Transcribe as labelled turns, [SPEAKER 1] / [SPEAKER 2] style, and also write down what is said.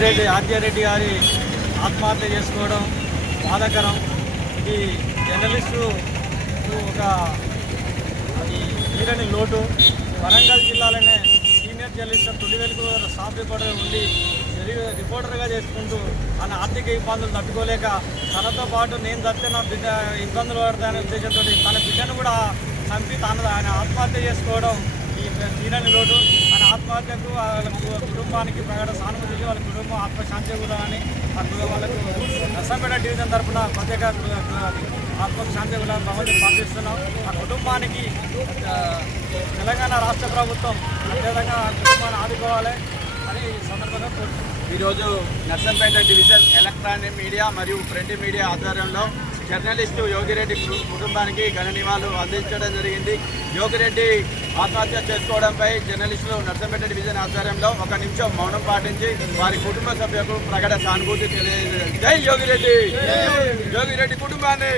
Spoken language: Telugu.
[SPEAKER 1] రెడ్డి ఆద్యారెడ్డి గారి ఆత్మహత్య చేసుకోవడం బాధాకరం. ఇది జర్నలిస్టు ఒక అది తీరని లోటు. వరంగల్ జిల్లాలోనే సీనియర్ జర్నలిస్ట్ తొలి వెలుగు స్టాఫ్ రిపోర్టర్ ఉండి రిపోర్టర్గా చేసుకుంటూ ఆయన ఆర్థిక ఇబ్బందులు తట్టుకోలేక తనతో పాటు నేను తప్పితే నా బిడ్డ ఇబ్బందులు పడతాయనే ఉద్దేశంతో తన బిడ్డను కూడా చంపి తాను ఆయన ఆత్మహత్య చేసుకోవడం ఈ తీరని లోటు. బాధ్యతకు వాళ్ళ కుటుంబానికి ప్రగాఢ సానుభూతి వాళ్ళ కుటుంబం ఆత్మశాంతి కూడా అని వాళ్ళకు నర్సంపేట డివిజన్ తరఫున ప్రత్యేక ఆత్మశాంతి కూడా భగవంతుని ప్రార్థిస్తున్నాం. ఆ కుటుంబానికి తెలంగాణ రాష్ట్ర ప్రభుత్వం ప్రత్యేకంగా ఆ కుటుంబాన్ని ఆదుకోవాలి అని సందర్భంగా కోరుతున్నాం.
[SPEAKER 2] ఈరోజు నర్సంపేట డివిజన్ ఎలక్ట్రానిక్ మీడియా మరియు ప్రింట్ మీడియా ఆధ్వర్యంలో జర్నలిస్టు యోగిరెడ్డి కుటుంబానికి ఘన నివాళులు అందించడం జరిగింది. యోగిరెడ్డి ఆత్మహత్య చేసుకోవడంపై జర్నలిస్టులు నర్సంపేట డివిజన్ ఆధ్వర్యంలో ఒక నిమిషం మౌనం పాటించి వారి కుటుంబ సభ్యులకు ప్రకట సానుభూతి తెలియజేశారు జై యోగిరెడ్డి! యోగిరెడ్డి కుటుంబాన్ని!